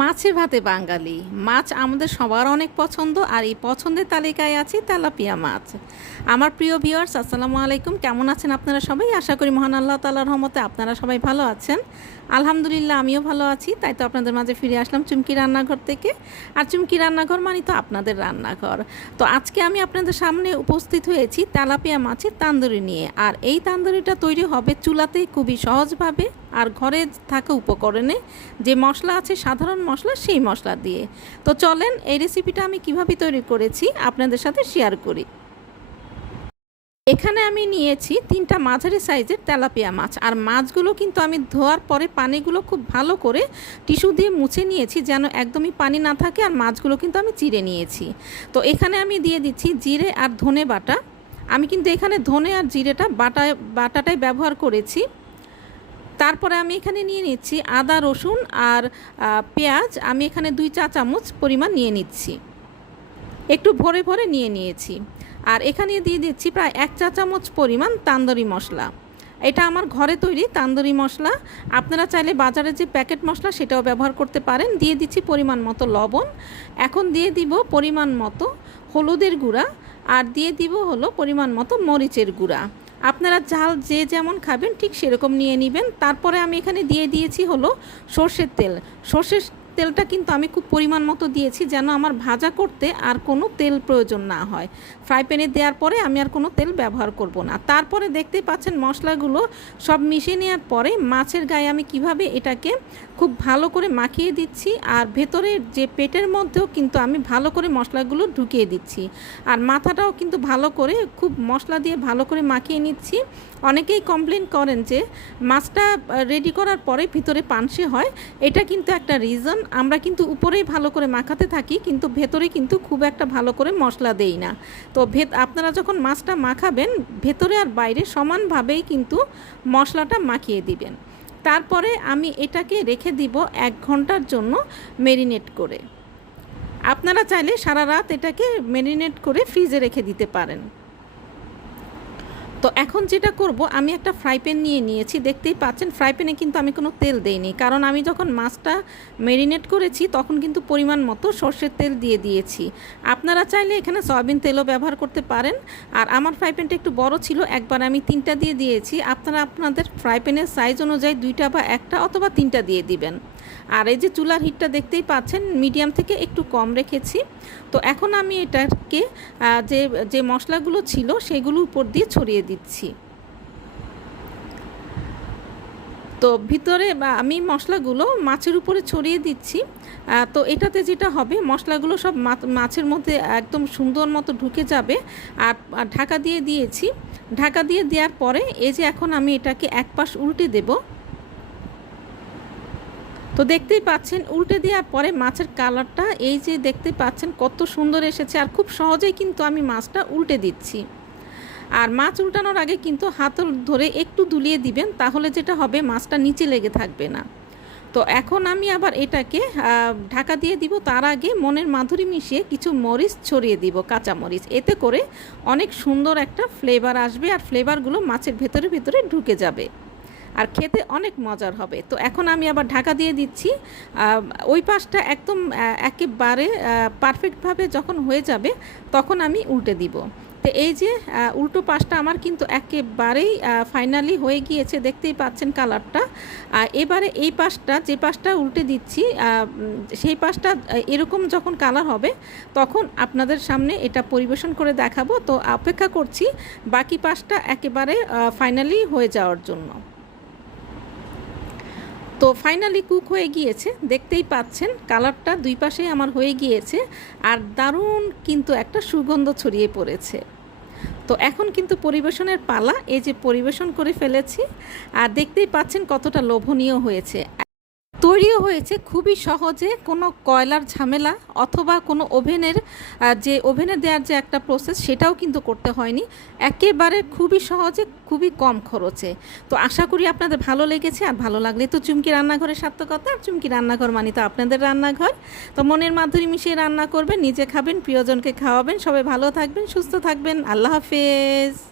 মাছে ভাতে বাঙালি। মাছ আমাদের সবার অনেক পছন্দ, আর এই পছন্দের তালিকায় আছে তেলাপিয়া মাছ। আমার প্রিয় ভিউয়ার্স আসসালামু আলাইকুম। কেমন আছেন আপনারা সবাই? আশা করি মহান আল্লাহ তালার রহমতে আপনারা সবাই ভালো আছেন। আলহামদুলিল্লাহ, আমিও ভালো আছি। তাই তো আপনাদের মাঝে ফিরে আসলাম চুমকি রান্নাঘর থেকে। আর চুমকি রান্নাঘর মানে তো আপনাদের রান্নাঘর। তো আজকে আমি আপনাদের সামনে উপস্থিত হয়েছি তেলাপিয়া মাছের তান্দুরি নিয়ে। আর এই তান্দুরিটা তৈরি হবে চুলাতেই খুবই সহজভাবে। আর ঘরে থাকা উপকরণে যে মশলা আছে, সাধারণ মশলা, সেই মশলা দিয়ে। তো চলেন এই রেসিপিটা আমি কীভাবে তৈরি করেছি আপনাদের সাথে শেয়ার করি। এখানে আমি নিয়েছি তিনটা মাঝারি সাইজের তেলাপিয়া মাছ। আর মাছগুলো কিন্তু আমি ধোয়ার পরে পানিগুলো খুব ভালো করে টিস্যু দিয়ে মুছে নিয়েছি যেন একদমই পানি না থাকে আর মাছগুলো কিন্তু আমি চিড়ে নিয়েছি। তো এখানে আমি দিয়ে দিচ্ছি জিরে আর ধনে বাটা। আমি কিন্তু এখানে ধনে আর জিরেটা বাটা বাটাটাই ব্যবহার করেছি। তারপরে আমি এখানে নিয়ে নিচ্ছি আদা, রসুন আর পেঁয়াজ। আমি এখানে দুই চা চামচ পরিমাণ নিয়ে নিচ্ছি। একটু ভরে ভরে নিয়ে নিয়েছি। আর এখানে দিয়ে দিচ্ছি প্রায় এক চা চামচ পরিমাণ তান্দুরি মশলা। এটা আমার ঘরে তৈরি তান্দুরি মশলা। আপনারা চাইলে বাজারে যে প্যাকেট মশলা সেটাও ব্যবহার করতে পারেন। দিয়ে দিচ্ছি পরিমাণ মতো লবণ। এখন দিয়ে দিব পরিমাণ মতো হলুদের গুঁড়া। আর দিয়ে দিব হলো পরিমাণ মতো মরিচের গুঁড়া। আপনারা ঝাল যে যেমন খাবেন ঠিক সেরকম নিয়ে নেবেন। তারপরে আমি এখানে দিয়ে দিয়েছি হলো সর্ষের তেল। সর্ষের তেলটা কিন্তু আমি খুব পরিমাণ মতো দিয়েছি যেন আমার ভাজা করতে আর কোনো তেল প্রয়োজন না হয়। ফ্রাই প্যানে দেওয়ার পরে আমি আর কোনো তেল ব্যবহার করব না। তারপরে দেখতে পাচ্ছেন মশলাগুলো সব মিশিয়ে নেওয়ার পরে মাছের গায়ে আমি কীভাবে এটাকে খুব ভালো করে মাখিয়ে দিচ্ছি আর ভেতরের যে পেটের মধ্যেও কিন্তু আমি ভালো করে মশলাগুলো ঢুকিয়ে দিচ্ছি। আর মাথাটাও কিন্তু ভালো করে খুব মশলা দিয়ে ভালো করে মাখিয়ে নিচ্ছি। অনেকেই কমপ্লেন করেন যে মাছটা রেডি করার পরে ভিতরে পানসে হয়। এটা কিন্তু একটা রিজন আমরা কিন্তু উপরেই ভালো করে মাখাতে থাকি, কিন্তু ভেতরে কিন্তু খুব একটা ভালো করে মশলা দেই না। তো ভেত, আপনারা যখন মাছটা মাখাবেন, ভেতরে আর বাইরে সমানভাবেই কিন্তু মশলাটা মাখিয়ে দিবেন। তারপরে আমি এটাকে রেখে দিব এক ঘণ্টার জন্য মেরিনেট করে। আপনারা চাইলে সারা রাত এটাকে মেরিনেট করে ফ্রিজে রেখে দিতে পারেন। তো এখন যেটা করব, আমি একটা ফ্রাই প্যান নিয়ে নিয়েছি। দেখতেই পাচ্ছেন ফ্রাই প্যানে কিন্তু আমি কোনো তেল দেইনি। কারণ আমি যখন মাছটা মেরিনেট করেছি, তখন কিন্তু পরিমাণ মতো সর্ষের তেল দিয়ে দিয়েছি। আপনারা চাইলে এখানে সয়াবিন তেলও ব্যবহার করতে পারেন। আর আমার ফ্রাই প্যানটা একটু বড় ছিল, একবার আমি তিনটা দিয়ে দিয়েছি। আপনারা আপনাদের ফ্রাই প্যানের সাইজ অনুযায়ী দুইটা বা একটা অথবা তিনটা দিয়ে দিবেন। আর এই যে চুলার হিটটা দেখতেই পাচ্ছেন, মিডিয়াম থেকে একটু কম রেখেছি। তো এখন আমি এটাকে যে যে মশলাগুলো ছিল সেগুলো উপর দিয়ে ছড়িয়ে দিচ্ছি। তো ভিতরে আমি মশলাগুলো মাছের উপরে ছড়িয়ে দিচ্ছি। তো এটাতে যেটা হবে, মশলাগুলো সব মাছের মধ্যে একদম সুন্দর মতো ঢুকে যাবে। আর ঢাকা দিয়ে দিয়েছি। ঢাকা দিয়ে দেওয়ার পরে এই যে এখন আমি এটাকে এক পাশ উল্টে দেবো। তো দেখতেই পাচ্ছেন, উল্টে দেওয়ার পরে মাছের কালারটা, এই যে দেখতে পাচ্ছেন কত সুন্দর এসেছে আর খুব সহজেই কিন্তু আমি মাছটা উল্টে দিচ্ছি। আর মাছ উল্টানোর আগে কিন্তু হাতল ধরে একটু দুলিয়ে দিবেন, তাহলে যেটা হবে মাছটা নিচে লেগে থাকবে না। তো এখন আমি আবার এটাকে ঢাকা দিয়ে দিব, তার আগে মনের মাধুরী মিশিয়ে কিছু মরিচ ছড়িয়ে দিব, কাঁচা মরিচ। এতে করে অনেক সুন্দর একটা ফ্লেভার আসবে আর ফ্লেভারগুলো মাছের ভেতরে ভেতরে ঢুকে যাবে। আর খেতে অনেক মজার হবে। তো এখন আমি আবার ঢাকা দিয়ে দিচ্ছি। ওই পাশটা একদম একেবারে পারফেক্টভাবে যখন হয়ে যাবে, তখন আমি উল্টে দিব। তো এই যে উল্টো পাশটা আমার কিন্তু একেবারেই ফাইনালি হয়ে গিয়েছে, দেখতেই পাচ্ছেন কালারটা এবারে এই পাশটা, যে পাশটা উল্টে দিচ্ছি সেই পাশটা এরকম যখন কালার হবে, তখন আপনাদের সামনে এটা পরিবেশন করে দেখাবো। তো অপেক্ষা করছি বাকি পাশটা একেবারে ফাইনালি হয়ে যাওয়ার জন্য। তো ফাইনালি কুক হয়ে গিয়েছে। দেখতেই পাচ্ছেন কালারটা দুই পাশেই আমার হয়ে গিয়েছে আর দারুণ কিন্তু একটা সুগন্ধ ছড়িয়ে পড়েছে। তো এখন কিন্তু পরিবেশনের পালা, এই যে পরিবেশন করে ফেলেছি আর দেখতেই পাচ্ছেন কতটা লোভনীয় হয়েছে। তৈরিও হয়েছে খুবই সহজে। কোনো কয়লার ঝামেলা অথবা কোনো ওভেনের যে ওভেনে দেওয়ার যে একটা প্রসেস সেটাও কিন্তু করতে হয়নি। একেবারে খুবই সহজে, খুবই কম খরচে। তো আশা করি আপনাদের ভালো লেগেছে আর ভালো লাগলে তো চুমকি রান্নাঘরের সার্থকতা আর চুমকি রান্নাঘর মানে তো আপনাদের রান্নাঘর। তো মনের মাধুরী মিশিয়ে রান্না করবেন, নিজে খাবেন, প্রিয়জনকে খাওয়াবেন। সবাই ভালো থাকবেন, সুস্থ থাকবেন। আল্লাহ হাফেজ।